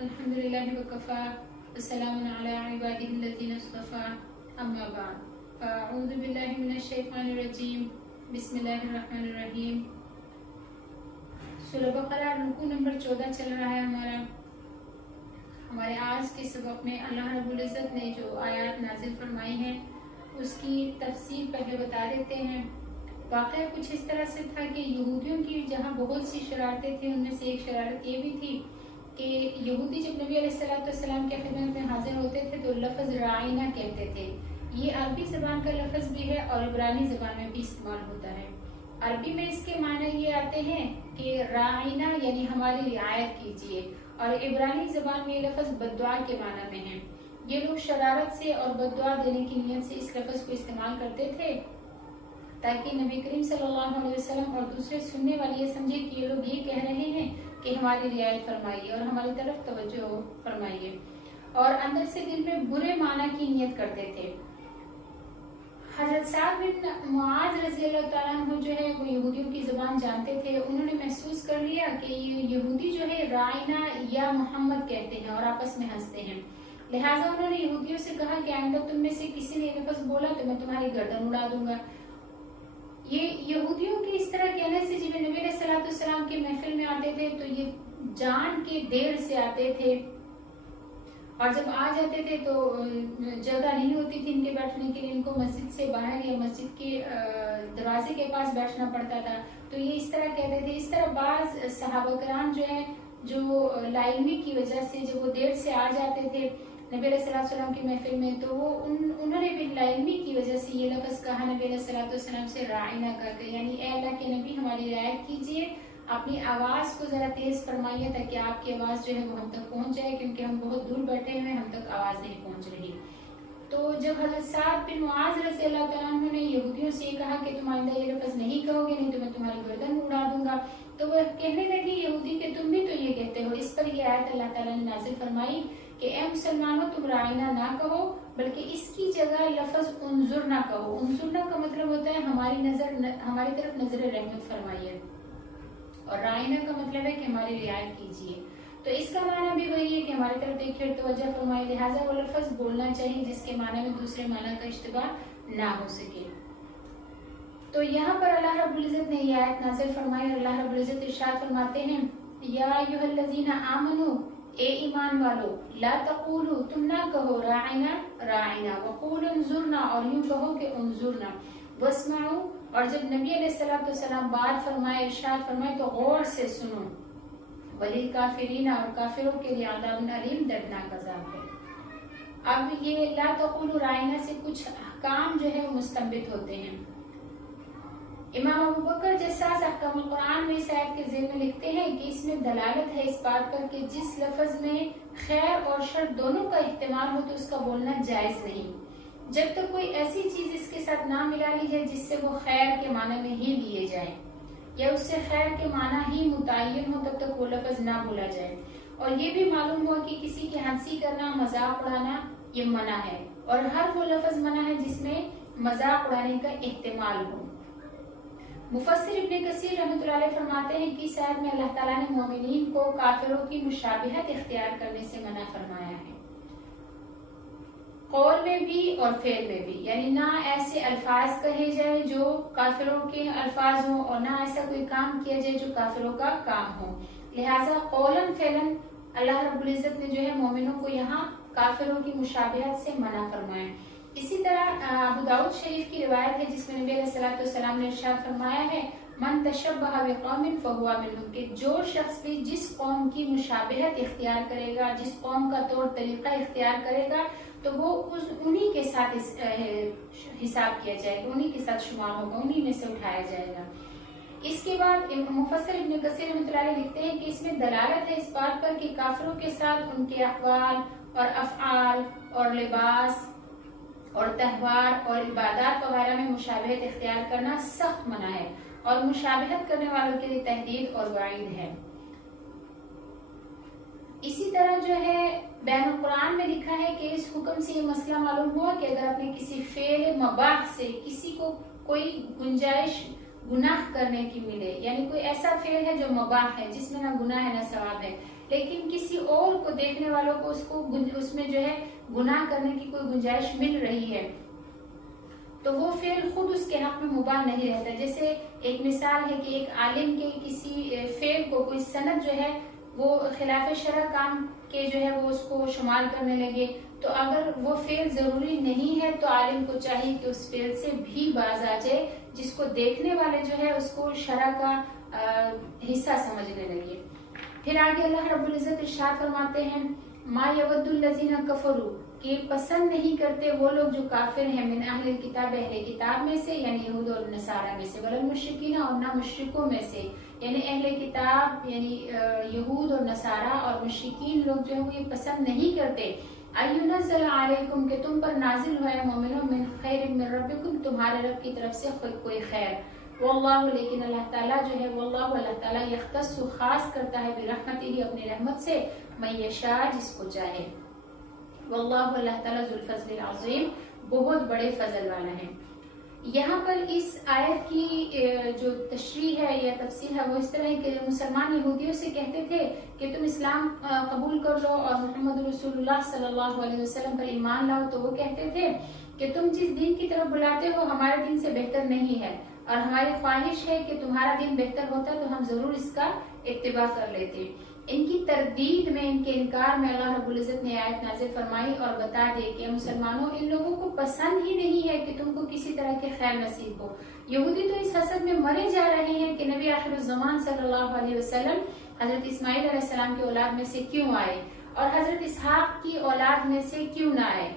अल्हम्दुलिल्लाहि वकफ़ा वस्सलामुन अला इबादिहिल्लज़ीना इस्तफ़ा अम्मा बाद फ़अऊज़ु बिल्लाहि मिनश शैतानिर रजीम बिस्मिल्लाहिर रहमानिर रहीम। सूरह बक़रा रुकू नंबर 14 चल रहा है हमारे आज के सबक में अल्लाह रब्बुल इज़्ज़त ने जो आयत नाज़िल फरमाई हैं उसकी तफसील पहले बता देते हैं। वाक़या कुछ इस तरह से था कि यहूदियों की जहाँ बहुत सी शरारतें थी, उनमें से एक शरारत ये भी थी कि यहूदी जब नबी अलैहिस्सलाम के खिदमत में हाजिर होते थे तो लफ्ज़ राइना कहते थे। ये अरबी ज़बान का लफ्ज़ भी है और इब्रानी ज़बान में भी इस्तेमाल होता है। अरबी में इसके माने ये आते हैं कि राइना यानी हमारी रियायत कीजिए, और इब्रानी ज़बान में ये लफ्ज़ बद्दुआ के माना में है। ये लोग शरारत से और बद्दुआ देने की नीयत से इस लफ्ज़ को इस्तेमाल करते थे ताकि नबी करीम सल्लल्लाहु अलैहि वसल्लम और दूसरे सुनने वाले ये समझे कि ये लोग ये कह रहे हैं कि हमारी रियायत फरमाइए और हमारी तरफ तवज्जो फरमाइए, और अंदर से दिल में बुरे माना की नियत करते थे। हज़रत साद बिन मुआज़ रज़ियल्लाहु ताला अन्हु जो है वो यहूदियों की ज़बान जानते थे। उन्होंने महसूस कर लिया कि ये यहूदी जो है राइना या मोहम्मद कहते हैं और आपस में हंसते हैं। लिहाजा उन्होंने यहूदियों से कहा कि आइंदा तुम में से किसी ने लफ्ज़ बोला तो मैं तुम्हारी गर्दन उड़ा दूंगा। ये यहूदियों के इस तरह कहने से जब नबी अलैहिस्सलाम के महफिल में आते थे तो ये जान के देर से आते थे, और जब आ जाते थे तो जगह नहीं होती थी इनके बैठने के लिए, इनको मस्जिद से बाहर या मस्जिद के दरवाजे के पास बैठना पड़ता था। तो ये इस तरह कहते थे। इस तरह बाज सहाबा कराम जो है जो लाइलमी की वजह से जब वो देर से आ जाते थे नबी अलैहिस्सलाम की महफिल में, तो वो उन्होंने भी लाइलमी की वजह से ये लफ्ज़ कहा नबी अलैहिस्सलाम से राइना करके, यानी ए अल्लाह के नबी हमारी रियायत कीजिए, अपनी आवाज़ को ज़रा तेज़ फरमाइए ताकि आपकी आवाज़ जो है वो हम तक पहुंच जाए, क्योंकि हम बहुत दूर बैठे हुए हैं, हम तक आवाज़ नहीं पहुंच रही। तो जब हज़रत साद बिन मुआज़ रज़ियल्लाहु ताला अन्हु ने यहूदियों से कहा कि तुम आइंदा ये लफ्ज़ नहीं कहोगे, नहीं तो मैं तुम्हारी गर्दन उड़ा दूंगा, तो वह कहने लगी यहूदी कि तुम भी तो ये कहते हो। इस पर यह आयत अल्लाह ताला ने नाज़िल फरमाई कि ए मुसलमानों तुम राइना ना कहो, बल्कि इसकी जगह लफ्ज़ उन्जुरना कहो। उन्जुरना का मतलब होता है हमारी तरफ नजर रहमत फरमाइए, और राइना का मतलब है कि हमारी रियायत कीजिए। तो इसका माना भी वही है कि हमारी तरफ देखिए तवज्जो फरमाइए। लिहाजा वो लफ्ज़ बोलना चाहिए जिसके माना में दूसरे माना का इश्तिबाह ना हो सके। तो यहाँ पर अल्लाह रब्बुल इज़्ज़त ने यह आयत नाज़िल फरमाई। अल्लाह रब्बुल इज़्ज़त इरशाद फरमाते हैं, या अय्युहल्लज़ीना आमनू, ए ईमान वालो, ला तक़ूलू, तुम ना कहो राइना राइना, वक़ूलू उन्जुरना, और यूं कहो कि उन्जुरना, वस्माऊ, और जब नबी अलैहिस्सलाम बात फरमाए इरशाद फरमाए तो गौर से सुनो, वलिल काफिरीना, और काफिरों के लिए अज़ाबुन अलीम, दर्दनाक अज़ाब है। अब ये ला तक़ूलू राइना से कुछ अहकाम जो है वो मुस्तंबित होते हैं। इमाम अबू बकर जस्सास अहकामुल कुरान में इस आयत के ज़िल में लिखते हैं कि इसमें दलालत है इस बात पर कि जिस लफ्ज़ में खैर और शर दोनों का इस्तेमाल हो तो उसका बोलना जायज़ नहीं, जब तक कोई ऐसी चीज इसके साथ ना मिला ली जाए जिससे वो खैर के माने में ही लिए जाए, या उससे खैर के माना ही मुतय्यन हो, तब तक वो लफ्ज़ ना बोला जाए। और ये भी मालूम हुआ कि किसी की हंसी करना, मजाक उड़ाना ये मना है, और हर वो लफ्ज़ मना है जिसमें मजाक उड़ाने का एहतिमाल हो। मुफस्सिर इब्न कसीर रहमतुल्लाह अलैह फरमाते हैं कि इस आयत में अल्लाह ताला ने मोमिनीन को काफिरों की मुशाबिहत इख्तियार करने से मना फरमाया है, कौल में भी और फेल में भी, यानी ना ऐसे अल्फाज कहे जाए जो काफिरों के अल्फाज हो, और ना ऐसा कोई काम किया जाए जो काफिरों का काम हो। लिहाजा कौलन फेलन अल्लाह रब्बुल इज़्ज़त ने जो है मोमिनों को यहाँ काफिरों की मुशाबिहत से मना फरमाया। इसी तरह अबू दाऊद शरीफ की रिवायत है जिसमें नबी अलैहिस्सलाम ने इरशाद फरमाया है, मन तशब्बह बिक़ौमिन फहुवा मिनहुम, कि जो शख्स भी जिस कौम की मुशाबिहत इख्तियार करेगा, जिस कौम का तौर तरीका इख्तियार करेगा, तो वो उन्हीं के साथ हिसाब किया जाएगा, उन्हीं के साथ शुमार होगा, उन्हीं में से उठाया जाएगा। इसके बाद मुफस्सिर इब्न कसीर रहमतुल्लाह अलैह लिखते हैं कि इसमें दलालत है इस बात पर कि काफिरों के साथ उनके अक़वाल और अफ़आल और लिबास और त्यौहार और इबादत वगैरह में मुशाबिहत इख्तियार करना सख्त मना है, और मुशाबिहत करने वालों के लिए तहदीद और वाइद है। इसी तरह जो है बैनुल कुरान में लिखा है कि इस हुक्म से ये मसला मालूम हुआ कि अगर अपने किसी फेल मबाह से किसी को कोई गुंजाइश गुनाह करने की मिले, यानी कोई ऐसा फेल है जो मबाह है जिसमें ना गुनाह है ना सवाब है, لیکن کسی اور کو دیکھنے والوں کو اس میں جو ہے گناہ کرنے کی کوئی گنجائش مل رہی ہے تو وہ فعل خود اس کے حق میں مباح نہیں رہتا. جیسے ایک مثال ہے کہ ایک عالم کے کسی فعل کو کوئی سند جو ہے وہ خلاف شرع کام کے جو ہے وہ اس کو شمار کرنے لگے تو اگر وہ فعل ضروری نہیں ہے تو عالم کو چاہیے کہ اس فعل سے بھی باز آ جائے جس کو دیکھنے والے جو ہے اس کو شرع کا حصہ سمجھنے لگے. پھر آگے اللہ رب العزت ارشاد فرماتے ہیں ما یود الذین کفروا کہ پسند نہیں کرتے وہ لوگ جو کافر ہیں من اہل کتاب اہل کتاب میں سے یعنی یہود اور نصارہ میں سے ولا مشرکین اور نہ مشرکوں میں سے یعنی اہل کتاب یعنی یہود اور نصارہ اور مشرکین لوگ جو ہے وہ یہ پسند نہیں کرتے اَيُنَزَّلَ عَلَيْكُمْ کہ تم پر نازل ہوا ہے مومنوں من خیر من ربکم تمہارے رب کی طرف سے کوئی خیر. واللہ لیکن اللہ تعالیٰ جو ہے واللہ اللہ تعالیٰ یختص خاص کرتا ہے برحمتہ اپنی رحمت سے من یشاء جس کو چاہے. واللہ اللہ تعالیٰ ذو الفضل العظیم بہت بڑے فضل والا ہے. یہاں پر اس آیت کی جو تشریح ہے یا تفسیر ہے وہ اس طرح ہے کہ مسلمان یہودیوں سے کہتے تھے کہ تم اسلام قبول کر لو اور محمد رسول اللہ صلی اللہ علیہ وسلم پر ایمان لاؤ تو وہ کہتے تھے کہ تم جس دین کی طرف بلاتے ہو ہمارے دین سے بہتر نہیں ہے اور ہماری خواہش ہے کہ تمہارا دین بہتر ہوتا تو ہم ضرور اس کا اتباع کر لیتے. ان کی تردید میں ان کے انکار میں اللہ رب العزت نے آیت نازل فرمائی اور بتا دے کہ مسلمانوں ان لوگوں کو پسند ہی نہیں ہے کہ تم کو کسی طرح کے خیر نصیب ہو. یہودی تو اس حسد میں مرے جا رہے ہیں کہ نبی آخر الزمان صلی اللہ علیہ وسلم حضرت اسماعیل علیہ السلام کی اولاد میں سے کیوں آئے اور حضرت اسحاق کی اولاد میں سے کیوں نہ آئے.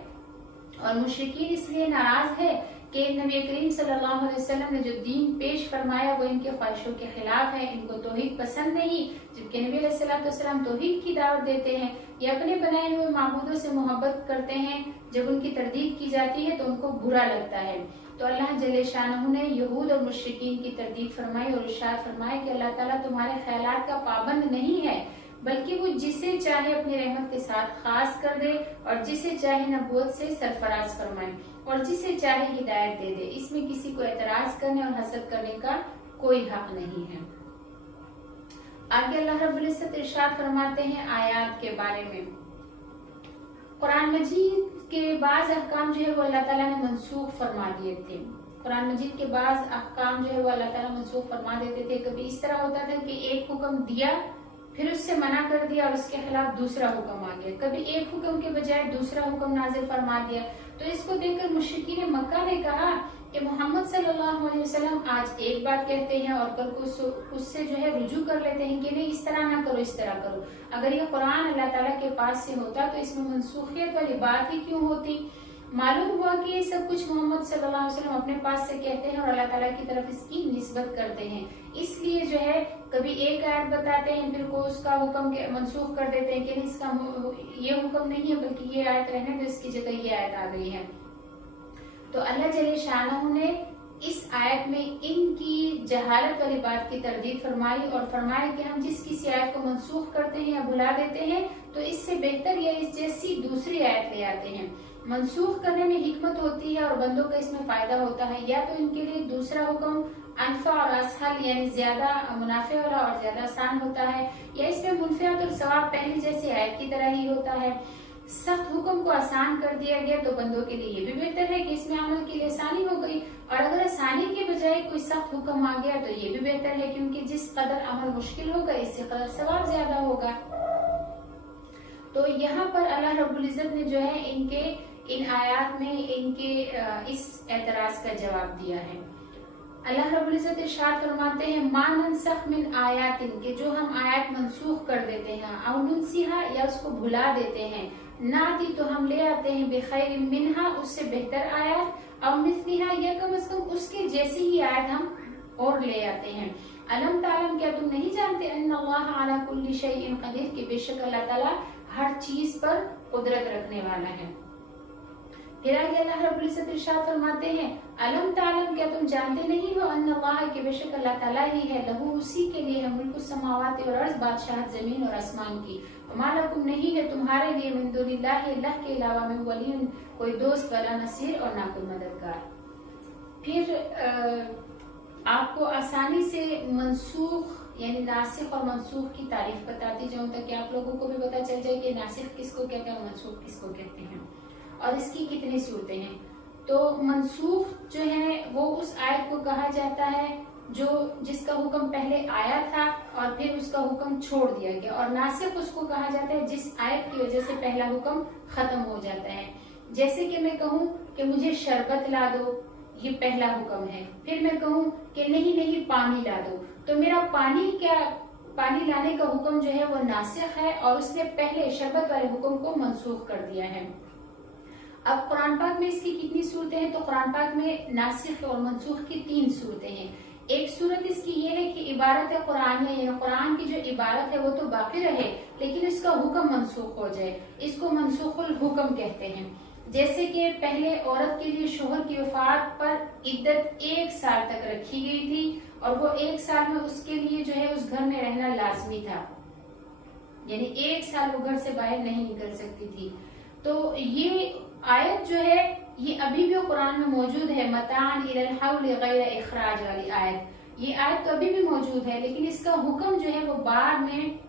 اور مشرکین اس لیے ناراض ہے کہ نبی کریم صلی اللہ علیہ وسلم نے جو دین پیش فرمایا وہ ان کے خواہشوں کے خلاف ہے. ان کو توحید پسند نہیں جبکہ نبی علیہ السلام توحید کی دعوت دیتے ہیں. یہ اپنے بنائے ہوئے معبودوں سے محبت کرتے ہیں جب ان کی تردید کی جاتی ہے تو ان کو برا لگتا ہے. تو اللہ جل شانہ نے یہود اور مشرکین کی تردید فرمائی اور ارشاد فرمایا کہ اللہ تعالیٰ تمہارے خیالات کا پابند نہیں ہے بلکہ وہ جسے چاہے اپنی رحمت کے ساتھ خاص کر دے اور جسے چاہے نبوت سے سرفراز فرمائے اور جسے چاہے ہدایت دے دے. اس میں کسی کو اعتراض کرنے اور حسد کرنے کا کوئی حق نہیں ہے. آگے اللہ رب العزت ارشاد فرماتے ہیں آیات کے بارے میں قرآن مجید کے بعض احکام جو ہے وہ اللہ تعالیٰ نے منسوخ فرما دیے تھے. قرآن مجید کے بعض احکام جو ہے وہ اللہ تعالیٰ منسوخ فرما دیتے تھے. کبھی اس طرح ہوتا تھا کہ ایک حکم دیا پھر اس سے منع کر دیا اور اس کے خلاف دوسرا حکم آ گیا. کبھی ایک حکم کے بجائے دوسرا حکم نازل فرما دیا. تو اس کو دیکھ کر مشرکین مکہ نے کہا کہ محمد صلی اللہ علیہ وسلم آج ایک بات کہتے ہیں اور کل کو اس سے جو ہے رجوع کر لیتے ہیں کہ نہیں اس طرح نہ کرو اس طرح کرو. اگر یہ قرآن اللہ تعالیٰ کے پاس سے ہوتا تو اس میں منسوخیت والی بات ہی کیوں ہوتی. معلوم ہوا کہ یہ سب کچھ محمد صلی اللہ علیہ وسلم اپنے پاس سے کہتے ہیں اور اللہ تعالیٰ کی طرف اس کی نسبت کرتے ہیں. اس لیے جو ہے کبھی ایک آیت بتاتے ہیں پھر کو اس کا حکم منسوخ کر دیتے ہیں کہ اس کا یہ حکم نہیں ہے بلکہ یہ آیت رہنے تو اس کی جگہ یہ آیت آ گئی ہے. تو اللہ جل شانہ نے اس آیت میں ان کی جہالت والی بات کی تردید فرمائی اور فرمایا کہ ہم جس کسی آیت کو منسوخ کرتے ہیں یا بھلا دیتے ہیں تو اس سے بہتر یا اس جیسی دوسری آیت لے آتے ہیں. منسوخ کرنے میں حکمت ہوتی ہے اور بندوں کا اس میں فائدہ ہوتا ہے. یا تو ان کے لیے دوسرا حکم انفع اور اسہل یعنی زیادہ منافع والا اور زیادہ آسان ہوتا ہے یا اس میں منفعت اور ثواب پہلی جیسی آیت کی طرح ہی ہوتا ہے. سخت حکم کو آسان کر دیا گیا تو بندوں کے لیے یہ بھی بہتر ہے کہ اس میں عمل کے لیے آسانی ہو گئی اور اگر آسانی کے بجائے کوئی سخت حکم آ گیا تو یہ بھی بہتر ہے کیونکہ جس قدر عمل مشکل ہوگا اس سے قدر ثواب زیادہ ہوگا. تو یہاں پر اللہ رب العزت نے جو ہے ان آیات میں ان کے اس اعتراض کا جواب دیا ہے. اللہ رب العزت ارشاد فرماتے ہیں ما ننسخ من آیات کہ جو ہم آیات منسوخ کر دیتے ہیں او ننسیہا یا اس کو بھلا دیتے ہیں ناتی تو ہم لے آتے ہیں بخیر منہا اس سے بہتر آیات او مثلیہا یا کم از کم اس کے جیسی ہی آیت ہم اور لے آتے ہیں. علم تعلم کیا تم نہیں جانتے ان اللہ علی کل شیء قدیر کہ بے شک اللہ تعالی ہر چیز پر قدرت رکھنے والا ہے. پھر آگے اللہ رب العزت ارشاد فرماتے ہیں علم تعلم کیا تم جانتے نہیں ہو ان اللہ کہ بے شک اللہ تعالیٰ ہی ہے لہو اسی کے لیے ہے ملک السماوات والارض بادشاہت زمین اور آسمان کی. وما لکم نہیں ہے تمہارے لیے من دون اللہ اللہ کے علاوہ میں ولی کوئی دوست ولا نصیر اور نہ کوئی مددگار. پھر آپ کو آسانی سے منسوخ यानी नासिख और मनसूख की तारीफ बताती जाऊं ताकि आप लोगों को भी पता चल जाए कि नासिख किसको कहते हैं और मनसूख किसको कहते हैं और इसकी कितनी सूरतें हैं। तो मनसूख जो है वो उस आयत को कहा जाता है जो जिसका हुक्म पहले आया था और फिर उसका हुक्म छोड़ दिया गया, और नासिख उसको कहा जाता है जिस आयत की वजह से पहला हुक्म खत्म हो जाता है। जैसे कि मैं कहूँ कि मुझे शरबत ला दो, ये पहला हुक्म है, फिर मैं कहूँ कि नहीं नहीं पानी ला दो, तो मेरा पानी लाने का हुक्म जो है वो नासिख है और उसने पहले शरबत वाले हुक्म को मनसूख कर दिया है। अब कुरान पाक में इसकी कितनी सूरतें हैं, तो कुरान पाक में नासिख और मनसूख की 3 सूरतें हैं। एक सूरत इसकी ये है कि इबारत है कुरान है, यानी कुरान की जो इबारत है वो तो बाकी रहे लेकिन इसका हुक्म मनसूख हो जाए, इसको मनसूखुल हुक्म कहते हैं। जैसे कि पहले औरत के लिए शोहर की वफात पर इद्दत 1 साल तक रखी गई थी और वो 1 साल में उसके लिए जो है उस घर में रहना लाजमी था, यानी 1 साल वो घर से बाहर नहीं निकल सकती थी। तो ये आयत जो है ये अभी भी कुरान में मौजूद है, मतान इलल हौल गैर इखराज वाली आयत, ये आयत तो अभी भी मौजूद है, लेकिन इसका हुक्म जो है वो बाद में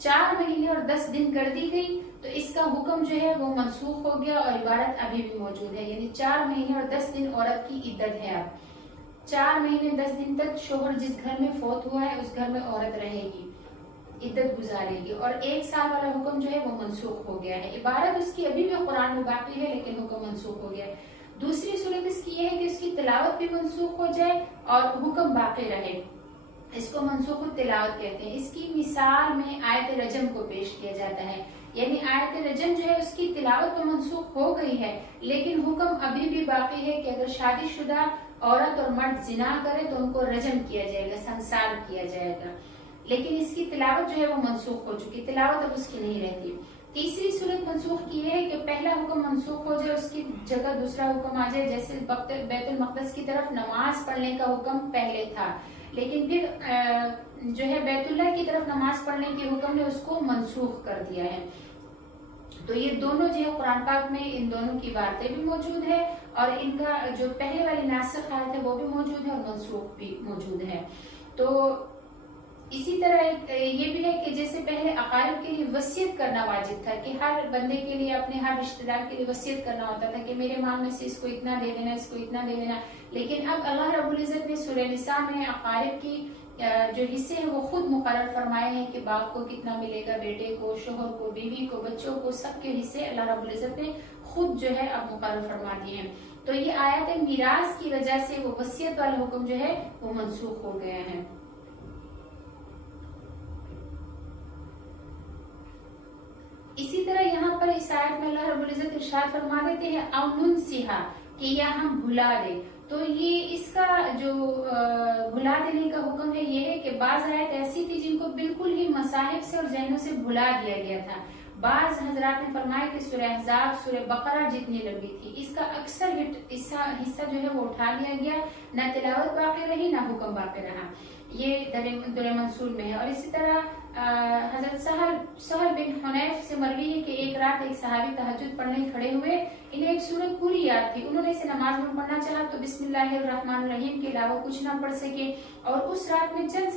4 महीने और 10 दिन कर दी गई, तो इसका हुक्म जो है वो मनसूख हो गया और इबारत अभी भी मौजूद है। यानी 4 महीने और 10 दिन औरत की इद्दत है। अब 4 महीने 10 दिन तक शोहर जिस घर में फौत हुआ है उस घर में औरत रहेगी, इद्दत गुजारेगी, और 1 साल वाला हुक्म जो है वो मनसूख हो गया है। इबारत उसकी अभी भी कुरान में बाकी है लेकिन हुक्म मनसूख हो गया है। दूसरी सूरत इसकी ये है कि इसकी तिलावत भी मनसूख हो जाए और हुक्म बाकी रहे, इसको मनसूख तिलावत कहते हैं। इसकी मिसाल में आयत रजम को पेश किया जाता है, यानी आयत रजम जो है उसकी तिलावत तो मनसूख हो गई है लेकिन हुक्म अभी भी बाकी है कि अगर शादीशुदा औरत और मर्द जिना करे तो उनको रजम किया जाएगा, संसार किया जाएगा, लेकिन इसकी तिलावत जो है वो मनसूख हो चुकी, तिलावत अब उसकी नहीं रहती। तीसरी सूरत मनसूख की है कि पहला हुक्म मनसूख हो जाए, उसकी जगह दूसरा हुक्म आ जाए। जैसे बैतुल मक़दस की तरफ नमाज पढ़ने का हुक्म पहले था लेकिन फिर जो है बैतुल्लाह की तरफ नमाज पढ़ने के हुक्म ने उसको मनसूख कर दिया है। तो ये दोनों जो है कुरान पाक में इन दोनों की बातें भी मौजूद है और इनका जो पहले वाली नासिख आयत है वो भी मौजूद है और मनसूख भी मौजूद है। तो इसी तरह ये भी है कि जैसे पहले अकारिब के लिए वसीयत करना वाजिब था कि हर बंदे के लिए अपने हर रिश्तेदार के लिए वसीयत करना होता था कि मेरे माल में से इसको इतना दे देना, इसको इतना दे देना, लेकिन अब अल्लाह रब्बुल इज्जत ने सूरह निसा में अकारिब की जो हिस्से हैं वो खुद मुकर्रर फरमाए हैं कि बाप को कितना मिलेगा, बेटे को, शोहर को, बीवी को, बच्चों को, सबके हिस्से अल्लाह रब्बुल इज्जत ने खुद जो है अब मुकर्रर फरमा दिए हैं। तो ये आयत मिरास की वजह से वो वसीयत वाला हुक्म जो है वो मनसूख हो गया है। इसी तरह यहाँ पर इस आयत में अल्लाह रब्बुल इज्जत इरशाद फरमा देते हैं औनुन सिहा कि या हम भुला दे। तो ये इसका जो भुला देने का हुक्म है ये है कि बाज आयत ऐसी थी जिनको बिल्कुल ही मसाहिब से और ज़हनों से भुला दिया गया था। बाज हजरात ने फरमाया कि सूरह अहज़ाब, सूरह बकरा जितनी लंबी थी इसका अक्सर हिस्सा जो है वो उठा लिया गया, न तिलावत बाकी रही न हुक्म बाकी रहा। ये दुर मंसूर में है। और इसी तरह हजरत सहल बिन हुनैफ से मरवी है कि एक रात एक सहाबी तहज्जुद पढ़ने खड़े हुए, इन्हें एक सूरत पूरी याद थी, उन्होंने इसे नमाज में पढ़ना चाहा तो बिस्मिल्लाहिर्रहमानिर्रहीम के अलावा कुछ ना पढ़ सके, और उस रात में चंद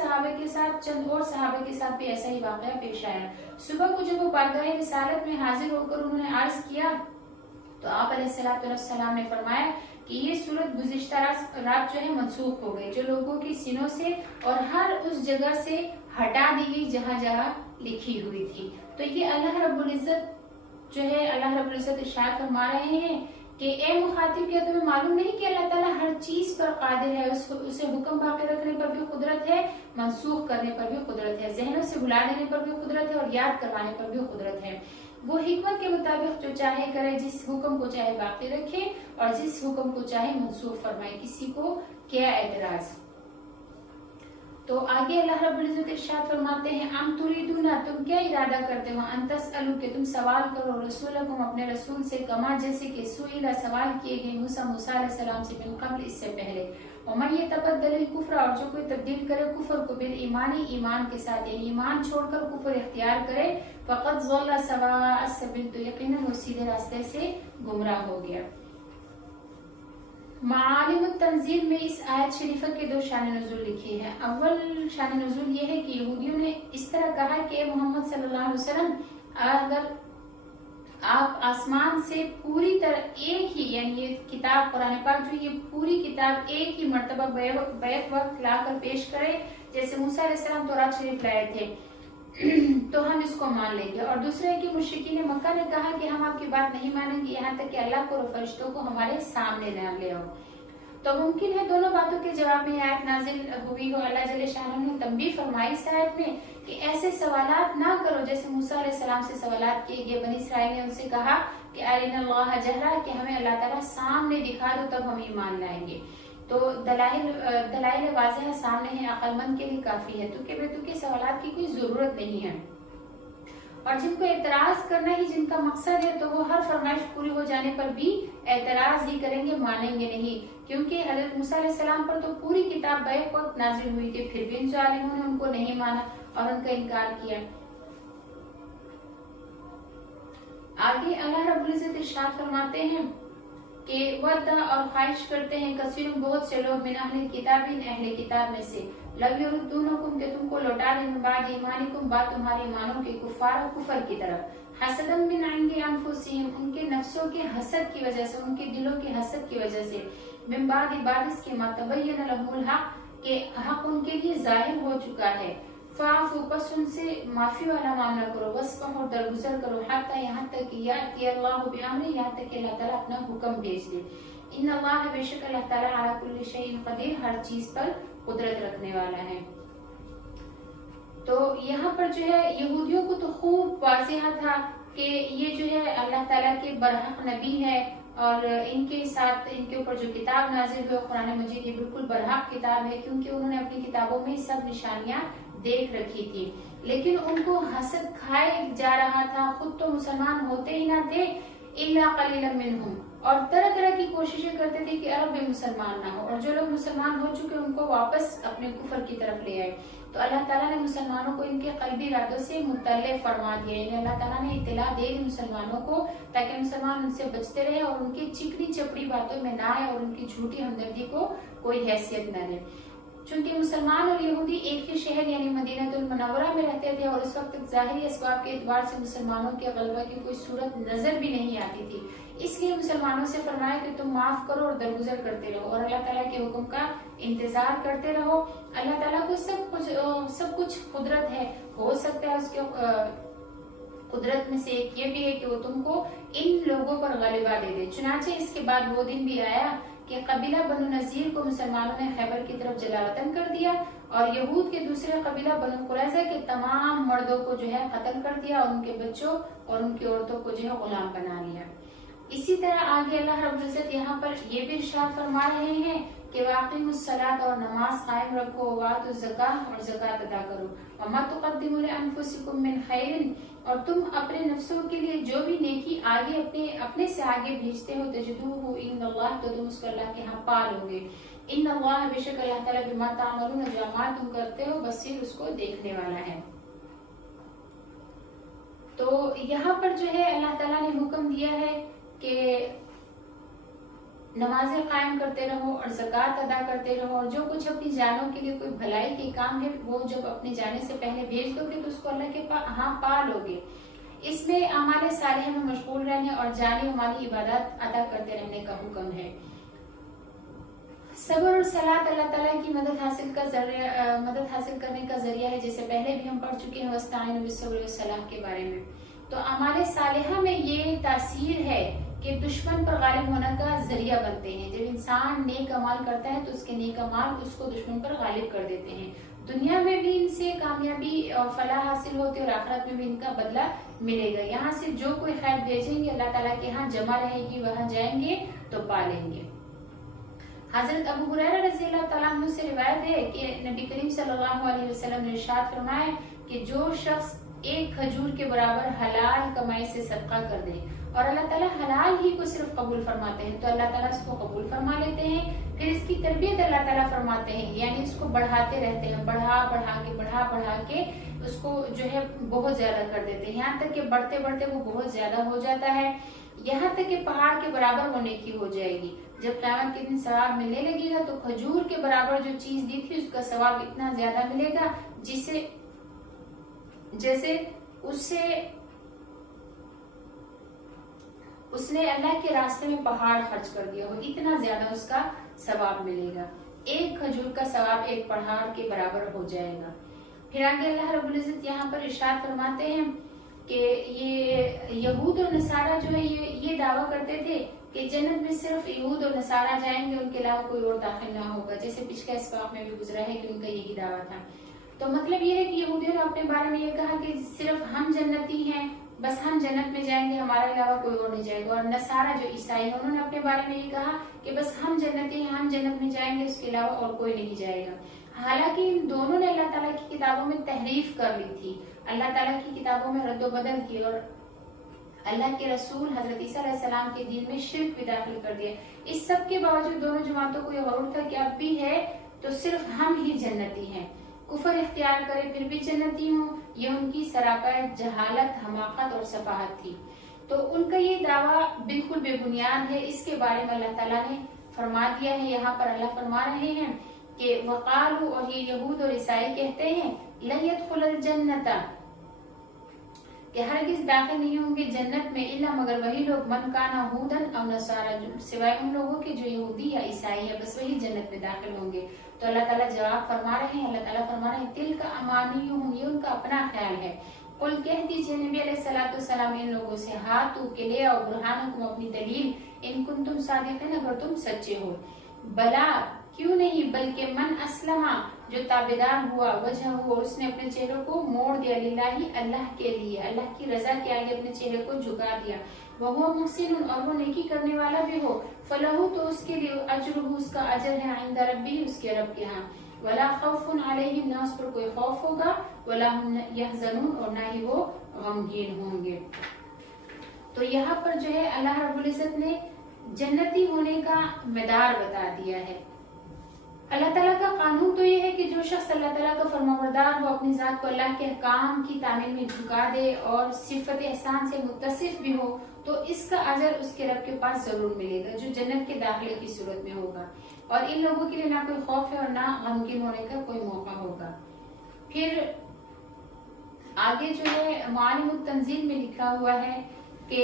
और सहाबे के साथ भी ऐसा ही वाकया पेश आया। सुबह को जब वो बारगाह रिसालत में हाजिर होकर उन्होंने अर्ज किया तो आप अलैहिस्सलाम ने फरमाया कि ये सूरत गुज़िश्ता रात जो है मनसूख हो गई, जो लोगों की सीनों से और हर उस जगह से हटा दी गई जहाँ जहाँ लिखी हुई थी। तो ये अल्लाह रब्बुल इज्जत जो है अल्लाह रब्बुल इज्जत इरशाद फरमा रहे हैं कि ए मुखातिब, क्या तुम्हें मालूम नहीं कि अल्लाह ताला हर चीज पर कादिर है, उसे हुक्म बाकी रखने पर भी कुदरत है, मनसूख करने पर भी कुदरत है, जहनों से भुला देने पर भी कुदरत है और याद करवाने पर भी कुदरत है। वो हिकमत के मुताबिक जो चाहे करे, जिस हुक्म को चाहे बाकी रखे और जिस हुक्म को चाहे मनसूख फरमाए, किसी को क्या एतराज। तो आगे अल्लाह रब्बुल इज्जत इरशाद फरमाते हैं अम तुरीदूना, तुम क्या इरादा करते हो, अंतसअलु के तुम सवाल करो, रसूलकुम अपने रसूल से, कमा जैसे कि सुइला सवाल किए गए मूसा अलैहिस्सलाम से मिन क़ब्ल इससे पहले, वमन यतबद्दल कुफ्र, और जो कोई तब्दील करे कुफ्र को बिल ईमानी ईमान के साथ, यानी ईमान छोड़कर कुफ्र इख्तियार करे, फ़क़द ज़ल्ला सवाअस सबील, तो यकीनन वो सीधे रास्ते से गुमराह हो गया। मालिम तंजील में इस आयत शरीफा के दो शान नुज़ूल लिखे हैं। अव्वल शान नुज़ूल ये है कि यहूदियों ने इस तरह कहा कि मोहम्मद सल्लल्लाहु अलैहि वसल्लम, अगर आप आसमान से पूरी तरह एक ही, यानी ये किताब कुरान पाक जो ये पूरी किताब एक ही मर्तबा बैक वक्त लाकर पेश करे जैसे मूसा अलैहिस्सलाम तौरात शरीफ लाए थे तो हम इसको मान लेंगे। और दूसरा है कि मुशरिकीन मक्का ने कहा कि हम आपकी बात नहीं मानेंगे यहाँ तक कि अल्लाह को और फरिश्तों को हमारे सामने ले आओ। तो मुमकिन है दोनों बातों के जवाब में आयत नाजिल हुई हो। अल्लाह जल्ले शान ने तंबीह फरमाई इस आयत में कि ऐसे सवालात ना करो जैसे मूसा अलैहिस्सलाम से सवालात किए गए। बनी इसराइल ने उनसे कहा कि अरिनल्लाह जहरा, कि हमें अल्लाह ताला सामने दिखा दो तब हम ईमान लाएंगे। तो दलाइल वाज़ेह सामने है, अक्लमंद के लिए काफी है। तुके बेतुके सवालात की कोई जरूरत नहीं है। और जिनको एतराज करना ही जिनका मकसद है तो वो हर फरमाइश पूरी हो जाने पर भी एतराज ही करेंगे, मानेंगे नहीं। क्योंकि हजरत मूसा अलैहिस्सलाम पर तो पूरी किताब बैक वक्त नाजिल हुई थी, फिर भी इन जालिमों ने उनको नहीं माना और उनका इनकार किया। आगे अल्लाह रब्बुल इज्जत इरशाद फरमाते हैं कि वद्दा, और ख्वाहिश करते हैं, कसीरुन बहुत से लोग, मिन अहले किताबिन, अहले किताब में से, लव युरुद्दूनकुम, के तुमको लौटा दें, मिन बाद ईमानिकुम, बाद तुम्हारे ईमानों के, कुफार कुफर की तरफ, हसदन मिन इंदी अनफुसिहिम, उनके नफ्सों के हसद की वजह से, उनके दिलों के हसद की वजह से, मिन बाद इबादिस के मा तबय्यन लहुल हक, के हक उनके लिए जाहिर हो चुका है, फाफू, बस उनसे माफी वाला मामला करो, वस्फह, और दरगुजर करो, हत्ता, यहाँ तक कि याति अल्लाहु बिअम्रिही, यहाँ तक कि अल्लाह ताला अपना हुक्म भेज दे। इन्नल्लाह, बेशक अल्लाह ताला, अला कुल्ली शैइन कदीर, हर चीज पर कुदरत रखने वाला है। तो यहाँ पर जो है यहूदियों को तो खूब वाज़ेह था कि ये जो है अल्लाह ताला के बरहक नबी है और इनके साथ इनके ऊपर जो किताब नाजिल हुई कुरान मजीद ये बिल्कुल बरहक किताब है, क्योंकि उन्होंने अपनी किताबों में सब निशानियां देख रखी थी। लेकिन उनको हसद खाए जा रहा था, खुद तो मुसलमान होते ही ना थे, इल्ला कलीलन मिनहुम, और तरह तरह की कोशिशें करते थे कि अरब भी मुसलमान ना हो, और जो लोग मुसलमान हो चुके उनको वापस अपने कुफर की तरफ ले आए। तो अल्लाह ताला ने मुसलमानों को इनके कल्बी इरादों से मुतल्ले फरमा दिया, यानी अल्लाह ताला ने इत्तला दे दी मुसलमानों को, ताकि मुसलमान उनसे बचते रहे और उनकी चिकनी चपड़ी बातों में ना आए और उनकी झूठी हमदर्दी को कोई हैसियत न दे। चूंकि मुसलमान और यहूदी एक ही शहर यानी मदीनतुल मुनव्वरा में रहते थे और उस वक्त ज़ाहिरी असबाब के एतबार से मुसलमानों के गलबा की कोई सूरत नजर भी नहीं आती थी, इसलिए मुसलमानों से फरमाया कि तुम माफ करो और दरगुजर करते रहो और अल्लाह ताला के हुक्म का इंतजार करते रहो। अल्लाह ताला को सब कुछ कुदरत है, हो सकता है उसके कुदरत में से एक ये भी है कि वो तुमको इन लोगों पर गलिबा दे दे। चुनाचे इसके बाद वो दिन भी आया कि कबीला बनु नजीर को मुसलमानों ने खैबर की तरफ जलावतन कर दिया और यहूद के दूसरे कबीला बनु कुरैज़ा के तमाम मर्दों को जो है कत्ल कर दिया और उनके बच्चों और उनकी औरतों को जो है गुलाम बना लिया। इसी तरह आगे अल्लाह रब्बुल इज्जत यहाँ पर ये भी इरशाद फरमा रहे हैं कि वाक़िमुस्सलात, और नमाज कायम रखो, वातुज़ ज़कात, और ज़कात अदा करो, वमा तुक़द्दिमू लिअन्फुसिकुम मिन खैरिन, और तुम अपने नफ्सों के लिए जो भी नेकी आगे अपने से आगे भेजते हो, तजिदूहु इंदल्लाह, तो तुम उसको अल्लाह के यहाँ पा लोगे। इन्नल्लाह, बेशक अल्लाह ताला, बिमा तामलून, जो अमाल तुम करते हो, बसीर, उसको देखने वाला है। तो यहाँ पर जो है अल्लाह ताला ने हुक्म दिया है कि नमाजें कायम करते रहो और ज़कात अदा करते रहो, और जो कुछ अपनी जानों के लिए कोई भलाई के काम है वो जब अपने जाने से पहले भेज दोगे तो उसको अल्लाह के हाँ पा लोगे। इसमें अमाले सालिह में मशगूल रहने और जानी माली इबादत अदा करते रहने का हुक्म है। सब्र और सलात अल्लाह ताला की मदद हासिल करने का जरिया है, जैसे पहले भी हम पढ़ चुके हैं वस्ताईनु बिस्सब्र वस्सलाह के बारे में। तो अमाले सालिहा में ये तासीर है कि दुश्मन पर गालिब होने का जरिया बनते हैं। जब इंसान नेक अमाल करता है तो उसके नेक अमाल उसको दुश्मन पर गालिब कर देते हैं। दुनिया में भी इनसे कामयाबी और फलाह हासिल होती है और आखिरत में भी इनका बदला मिलेगा। यहाँ से जो कोई खैर भेजेंगे अल्लाह ताला के यहाँ जमा रहेगी, वहाँ जाएंगे तो पा लेंगे। हजरत अबू हुरैरा रज़ियल्लाहु तआला अन्हु से रिवायत है कि नबी करीम सल्लल्लाहु अलैहि वसल्लम ने इरशाद फरमाया कि जो शख्स एक खजूर के बराबर हलाल कमाई से सदका कर दे, और अल्लाह ताला हलाल ही को सिर्फ कबूल फरमाते हैं, तो अल्लाह ताला इसको कबूल फरमा लेते हैं। फिर इसकी तरबियत अल्लाह ताला फरमाते हैं, यानी इसको बढ़ाते रहते हैं, बढ़ा के उसको जो है बहुत ज्यादा कर देते हैं, यहाँ तक कि बढ़ते बढ़ते वो बहुत ज्यादा हो जाता है, यहाँ तक कि पहाड़ के बराबर होने की हो जाएगी। जब क़यामत के दिन सवाब मिलने लगेगा तो खजूर के बराबर जो चीज दी थी उसका सवाब इतना ज्यादा मिलेगा जैसे उसने अल्लाह के रास्ते में पहाड़ खर्च कर दिया हो, इतना ज्यादा उसका सवाब मिलेगा। एक खजूर का सवाब एक पहाड़ के बराबर हो जाएगा। फिर आगे अल्लाह रब्बुल इज्जत यहाँ पर इरशाद फरमाते हैं कि ये यहूद और नसारा जो है ये दावा करते थे कि जन्नत में सिर्फ यहूद और नसारा जाएंगे, उनके अलावा कोई और दाखिल ना होगा। जैसे पिछले इसबाक में भी गुजरा है कि उनका यही दावा था। तो मतलब ये है कि यहूदियों ने अपने बारे में ये कहा कि सिर्फ हम जन्नती हैं, बस हम जन्नत में जाएंगे, हमारे अलावा कोई और नहीं जाएगा। और नसारा जो ईसाई है उन्होंने अपने बारे में ये कहा कि बस हम जन्नती हैं, हम जन्नत में जाएंगे, उसके अलावा और कोई नहीं जाएगा। हालांकि इन दोनों ने अल्लाह ताला की किताबों में तहरीफ कर ली थी, अल्लाह ताला की किताबों में रद्दोबदल की और अल्लाह के रसूल हजरत ईसा अलैहिस्सलाम के दीन में शिर्क भी दाखिल कर दिया। इस सब के बावजूद दोनों जमातों को यह गरूर था कि अब भी है तो सिर्फ हम ही जन्नती हैं, कुफर इख्तियार करे फिर भी जन्नती हूँ, ये उनकी सरापा जहालत, हमाकत और सफाहत थी। तो उनका ये दावा बिल्कुल बेबुनियाद है। इसके बारे में अल्लाह ताला ने फरमा दिया है। यहाँ पर अल्लाह फरमा रहे हैं कि वक़ालू, और ये यहूद और ईसाई कहते हैं, लन यदखुलल जन्नता, कि हरगिज दाखिल नहीं होंगे जन्नत में, इल्ला मगर वही लोग, मन काना हुदन अव नसारा, सिवाय उन लोगों के जो यहूदी या ईसाई है, बस वही जन्नत में दाखिल होंगे। तो अल्लाह ताला जवाब फरमा रहे हैं, अल्लाह ताला फरमा रहे हैं, तिल का अमानियुहुम, ये उनका अपना ख्याल है। कुल कह दीजिए नबी अलैहिस्सलाम इन लोगों से, हाथू के ले आओ बुरहानकुम, अपनी दलील, इन कुंतुम सादिकीन, अगर तुम सच्चे हो। बला, क्यों नहीं, बल्कि मन अस्लमा, जो ताबेदार हुआ, वजह हुआ, उसने अपने चेहरे को मोड़ दिया, लिल्लाही, अल्लाह के लिए, अल्लाह की रजा के आगे अपने चेहरे को झुका दिया। वह मुहसिन, और वो नेकी करने वाला भी हो, फलहू, तो उसके लिए अजरुहु, उसका अजर है, इंदा रब्बी, उसके रब के यहाँ, वला खौफुन अलैहिम, ना उस पर कोई खौफ होगा, वला हुम यहज़नून, और ना ही वो गमगीन होंगे। तो यहाँ पर जो है अल्लाह रब्बुल इज्जत ने जन्नती होने का मदार बता दिया है। अल्लाह ताला का कानून तो ये है कि जो शख्स अल्लाह ताला का फरमाबरदार हो, अपनी जात को अल्लाह के अहकाम की तामील में झुका दे और सिफत एहसान से मुत्तसिफ भी हो, तो इसका अजर उसके रब के पास जरूर मिलेगा, जो जन्नत के दाखिले की सूरत में होगा। और इन लोगों के लिए ना कोई खौफ है और ना गमगीन होने का कोई मौका होगा। फिर आगे जो है मालिमुत तंजील में लिखा हुआ है कि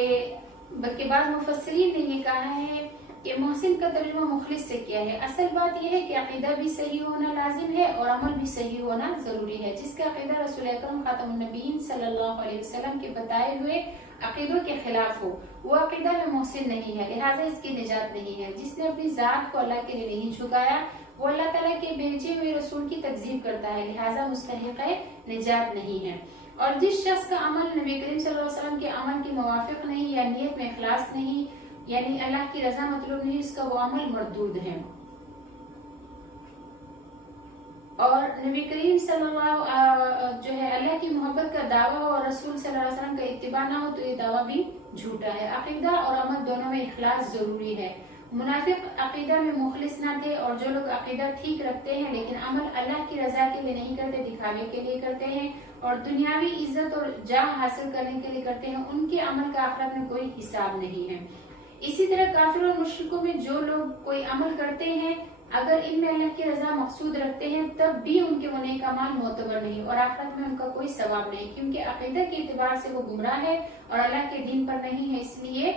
बल्कि बाद मुफस्सिरीन ने ये कहा है कि मोहसिन का तर्जुमा मुखलिस से किया है। असल बात यह है कि अकीदा भी सही होना लाजिम है और अमल भी सही होना जरूरी है। जिसका अकीदा रसूल अकरम खातमुन नबीयीन सल्लल्लाहु अलैहि वसल्लम के बताए हुए अकीदों के खिलाफ हो, वो अकीदा में मोहसिन नहीं है, लिहाजा इसकी निजात नहीं है। जिसने अपनी जात को अल्लाह के लिए नहीं झुकाया, वो अल्लाह ताला के भेजे हुए रसूल की तकजीब करता है, लिहाजा मुस्तहिक़ निजात नहीं है। और जिस शख्स का अमल नबी करीम सल्लल्लाहु अलैहि वसल्लम के अमल के मुवाफिक नहीं या नियत में इखलास नहीं, यानी अल्लाह की रजा मतलब नहीं, इसका वो अमल मरदूद है। और नबी करीम सल्लल्लाहु जो है अल्लाह की मोहब्बत का दावा हो और रसूल सल्लल्लाहु अलैहि वसल्लम का इत्तिबा ना हो तो ये दावा भी झूठा है। अकीदा और अमल दोनों में इखलास जरूरी है। मुनाफिक अकीदा में मुखलिस ना थे, और जो लोग अकीदा ठीक रखते हैं लेकिन अमल अल्लाह की रजा के लिए नहीं करते, दिखावे के लिए करते हैं और दुनियावी इज्जत और जाह हासिल करने के लिए करते हैं, उनके अमल का आखिरत में कोई हिसाब नहीं है। इसी तरह काफिर और मुश्रिकों में जो लोग कोई अमल करते हैं, अगर इनमें अल्लाह की रजा मकसूद रखते हैं, तब भी उनके वो नेक अमाल मोतबर नहीं और आखिरत में उनका कोई सवाब नहीं, क्योंकि अकीदा के एतबार से वो गुमराह है और अल्लाह के दीन पर नहीं है, इसलिए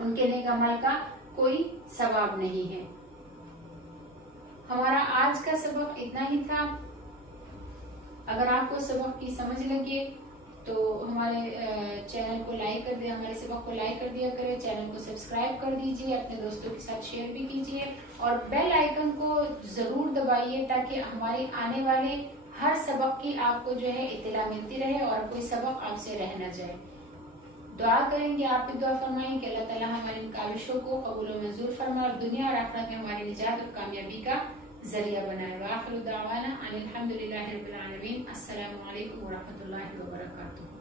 उनके नेक अमल का कोई सवाब नहीं है। हमारा आज का सबक इतना ही था। अगर आपको सबक की समझ लगे तो हमारे चैनल को लाइक कर दिया, हमारे सबक को लाइक कर दिया करें, चैनल को सब्सक्राइब कर दीजिए, अपने दोस्तों के साथ शेयर भी कीजिए और बेल आइकन को जरूर दबाइए ताकि हमारे आने वाले हर सबक की आपको जो है इत्तला मिलती रहे और कोई सबक आपसे रह न जाए। दुआ करेंगे, आप भी दुआ फरमाएं कि अल्लाह ताला हमारी इन काविशों को कबूल और मंजूर फरमाए और दुनिया और आखिरत में हमारी निजात और कामयाबी का जरिया बनाए। व आखिरु दावाना अनिल हम्दुलिल्लाहि रब्बिल आलमीन। अस्सलामु अलैकुम व रहमतुल्लाहि व बरकातुहू।